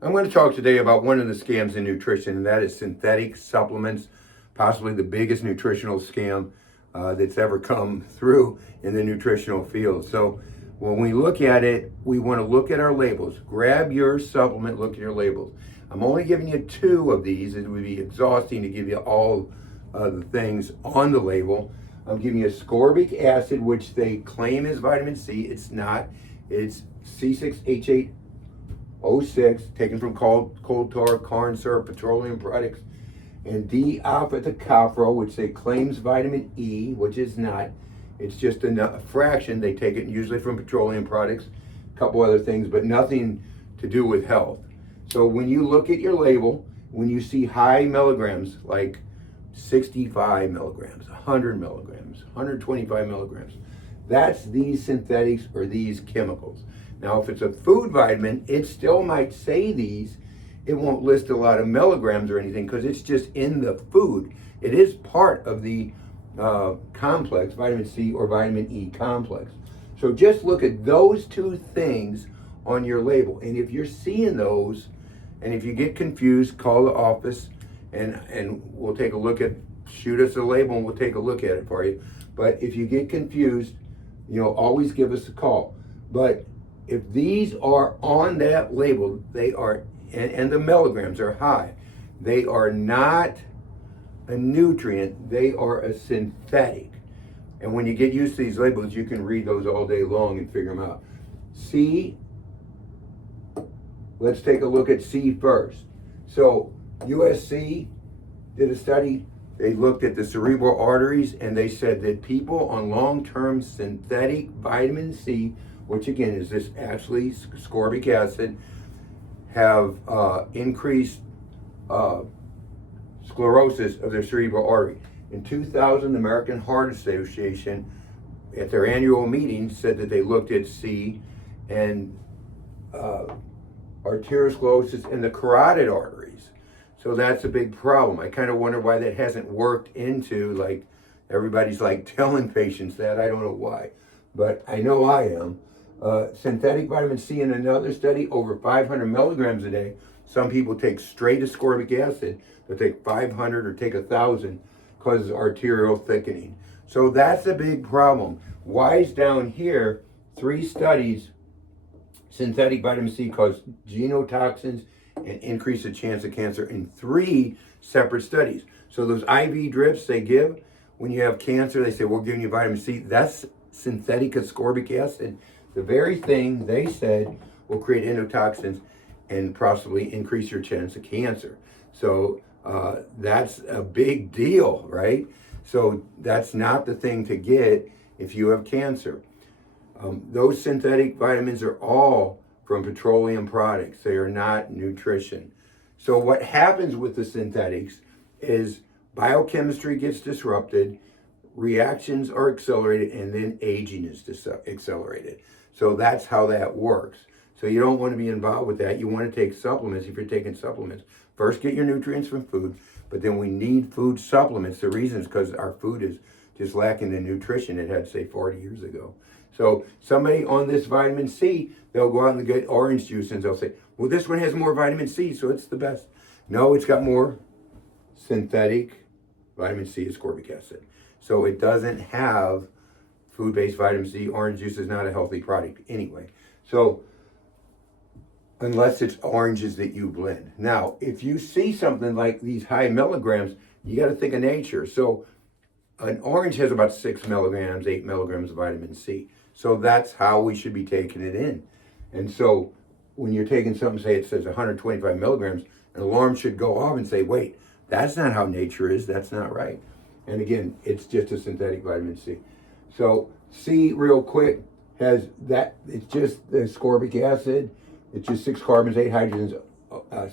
I'm going to talk today about one of the scams in nutrition, and that is synthetic supplements, possibly the biggest nutritional scam that's ever come through in the nutritional field. So, when we look at it, we want to look at our labels. Grab your supplement, look at your labels. I'm only giving you two of these. It would be exhausting to give you all the things on the label. I'm giving you ascorbic acid, which they claim is vitamin C. It's not. It's C6H8 O6, taken from coal tar, corn syrup, petroleum products, and D-alpha tocopherol, which they claims vitamin E, which is not. It's just a fraction. They take it usually from petroleum products, a couple other things, but nothing to do with health. So when you look at your label, when you see high milligrams, like 65 milligrams, 100 milligrams, 125 milligrams, that's these synthetics or these chemicals. Now, if it's a food vitamin, it still might say these. It won't list a lot of milligrams or anything because it's just in the food. It is part of the complex, vitamin C or vitamin E complex. So just look at those two things on your label. And if you're seeing those, and if you get confused, call the office and we'll take a look at, shoot us a label and we'll take a look at it for you. But if you get confused, always give us a call. But if these are on that label, they are, and the milligrams are high, they are not a nutrient, they are a synthetic. And when you get used to these labels, you can read those all day long and figure them out. C, let's take a look at C first. So USC did a study. They looked at the cerebral arteries and they said that people on long-term synthetic vitamin C, which again is this actually ascorbic acid, have increased sclerosis of their cerebral artery. In 2000, the American Heart Association, at their annual meeting, said that they looked at C and arteriosclerosis in the carotid arteries. So that's a big problem. I kind of wonder why that hasn't worked into, like, everybody's like telling patients that. I don't know why, but I know I am. Synthetic vitamin C in another study, over 500 milligrams a day. Some people take straight ascorbic acid. They'll take 500 or take 1,000, causes arterial thickening. So that's a big problem. Wise down here, 3 studies, synthetic vitamin C causes genotoxins and increase the chance of cancer in 3 separate studies. So those IV drips they give when you have cancer, they say, we're giving you vitamin C. That's synthetic ascorbic acid. The very thing they said will create endotoxins and possibly increase your chance of cancer. So that's a big deal, right? So that's not the thing to get if you have cancer. Those synthetic vitamins are all from petroleum products. They are not nutrition. So what happens with the synthetics is biochemistry gets disrupted, reactions are accelerated, and then aging is accelerated. So that's how that works. So you don't want to be involved with that. You want to take supplements if you're taking supplements. First, get your nutrients from food, but then we need food supplements. The reason is because our food is just lacking the nutrition it had, say, 40 years ago. So somebody on this vitamin C, they'll go out and get orange juice and they'll say, well, this one has more vitamin C, so it's the best. No, it's got more synthetic vitamin C, ascorbic acid. So it doesn't have food-based vitamin C. Orange juice is not a healthy product anyway. So unless it's oranges that you blend. Now, if you see something like these high milligrams, you got to think of nature. So an orange has about 6 milligrams, 8 milligrams of vitamin C. So that's how we should be taking it in. And so when you're taking something, say it says 125 milligrams, an alarm should go off and say, wait, that's not how nature is. That's not right. And again, it's just a synthetic vitamin C. So C, real quick, has that, it's just the ascorbic acid. It's just 6 carbons, 8 hydrogens,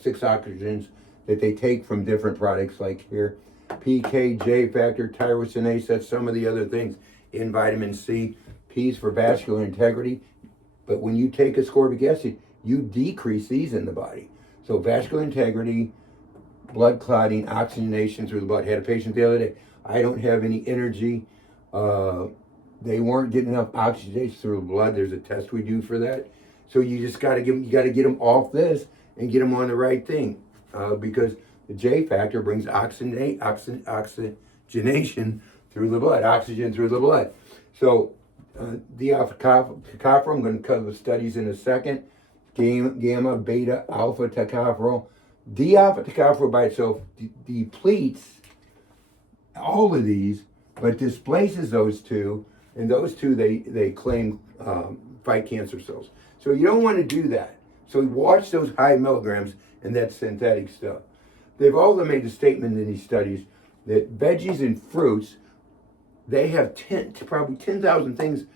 6 oxygens that they take from different products like here. PKJ factor, tyrosinase, that's some of the other things in vitamin C. P's for vascular integrity. But when you take ascorbic acid, you decrease these in the body. So vascular integrity, blood clotting, oxygenation through the blood. I had a patient the other day. I don't have any energy. They weren't getting enough oxygenation through the blood. There's a test we do for that. So you just got to get them off this and get them on the right thing, because the J factor brings oxygenation through the blood, oxygen through the blood. So tocopherol, I'm going to cover the studies in a second. Gamma, beta, alpha tocopherol. D-alpha tocopherol by itself depletes all of these, but displaces those two, and those two they claim fight cancer cells. So you don't want to do that. So watch those high milligrams and that synthetic stuff. They've also made a statement in these studies that veggies and fruits, they have probably 10,000 things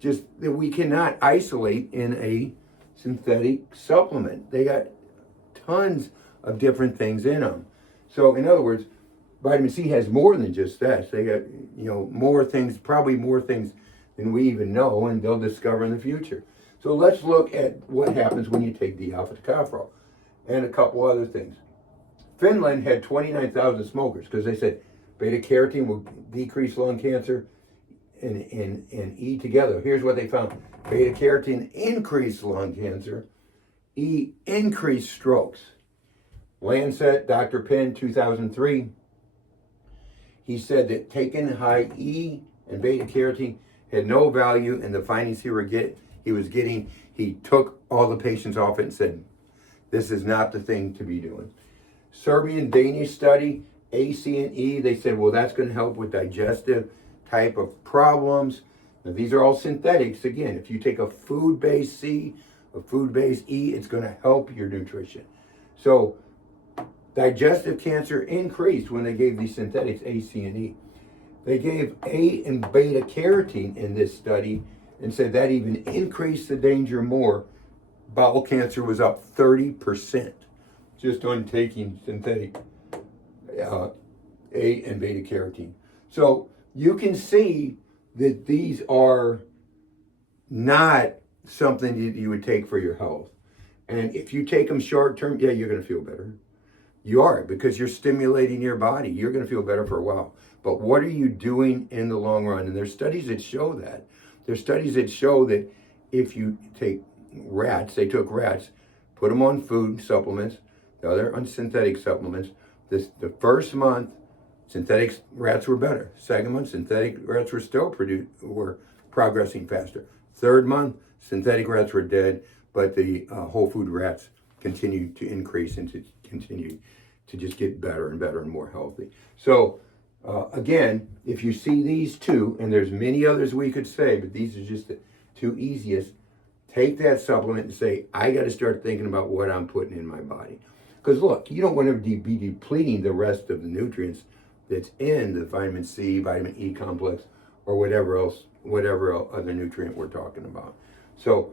just that we cannot isolate in a synthetic supplement. They got tons of different things in them. So in other words, vitamin C has more than just that. So they got, more things, probably more things than we even know, and they'll discover in the future. So let's look at what happens when you take D-alpha tocopherol and a couple other things. Finland had 29,000 smokers because they said beta carotene will decrease lung cancer and E together. Here's what they found. Beta carotene increased lung cancer, E increased strokes. Lancet, Dr. Penn, 2003, he said that taking high E and beta carotene had no value, and the findings he was getting, he took all the patients off it and said, this is not the thing to be doing. Serbian Danish study, A, C, and E, they said, well, that's going to help with digestive type of problems. Now, these are all synthetics. Again, if you take a food-based C, a food-based E, it's going to help your nutrition. So digestive cancer increased when they gave these synthetics A, C, and E. They gave A and beta carotene in this study and said that even increased the danger more. Bowel cancer was up 30% just on taking synthetic A and beta carotene. So you can see that these are not something that you would take for your health. And if you take them short term, yeah, you're going to feel better. You are, because you're stimulating your body. You're going to feel better for a while. But what are you doing in the long run? And there's studies that show that. There's studies that show that if you take rats, they took rats, put them on food supplements, the other on synthetic supplements. The first month, synthetic rats were better. Second month, synthetic rats were progressing faster. Third month, synthetic rats were dead, but the whole food rats continued to increase and to continue to just get better and better and more healthy. So again, if you see these two, and there's many others we could say, but these are just the two easiest, take that supplement and say, I got to start thinking about what I'm putting in my body. Because look, you don't want to be depleting the rest of the nutrients that's in the vitamin C, vitamin E complex, or whatever other nutrient we're talking about. So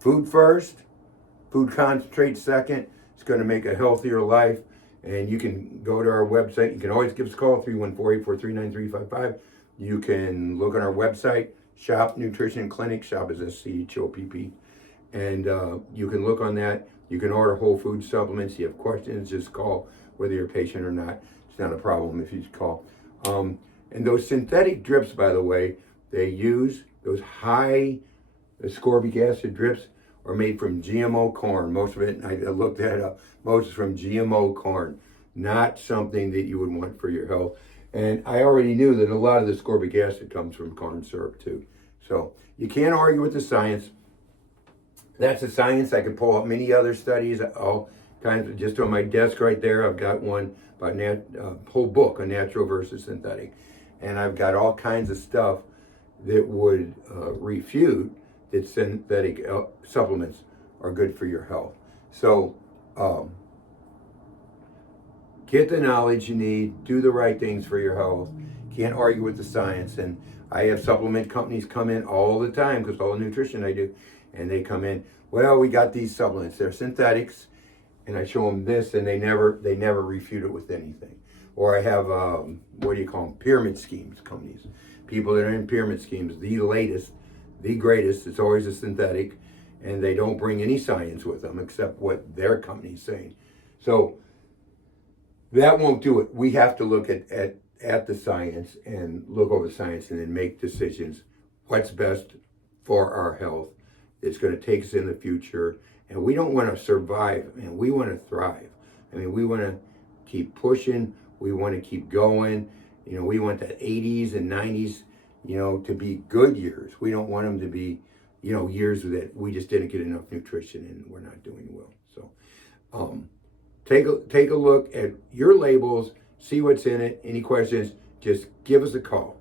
food first, food concentrate second. It's going to make a healthier life. And you can go to our website. You can always give us a call, 314-843-9355. You can look on our website, Shop Nutrition Clinic. Shop is SCHOPP. And you can look on that. You can order whole food supplements. You have questions, just call, whether you're a patient or not. It's not a problem if you just call. And those synthetic drips, by the way, they use those high ascorbic acid drips are made from GMO corn. Most of it, I looked that up, most is from GMO corn, not something that you would want for your health. And I already knew that a lot of the ascorbic acid comes from corn syrup too. So you can't argue with the science. That's the science. I could pull up many other studies, all kinds of, just on my desk right there. I've got one about whole book on natural versus synthetic. And I've got all kinds of stuff that would refute that synthetic supplements are good for your health. So get the knowledge you need, do the right things for your health. Can't argue with the science. And I have supplement companies come in all the time, because all the nutrition I do, and they come in, well, we got these supplements, they're synthetics, and I show them this, and they never refute it with anything. Or I have, what do you call them, pyramid schemes companies. People that are in pyramid schemes, the latest, the greatest, it's always a synthetic, and they don't bring any science with them except what their company's saying. So that won't do it. We have to look at the science and look over the science and then make decisions. What's best for our health? It's going to take us in the future, And we don't want to survive, and we want to thrive. I mean, we want to keep pushing. We want to keep going. You know, we want the 80s and 90s, you know, to be good years. We don't want them to be, you know, years that we just didn't get enough nutrition and we're not doing well. So take a look at your labels, see what's in it. Any questions, just give us a call.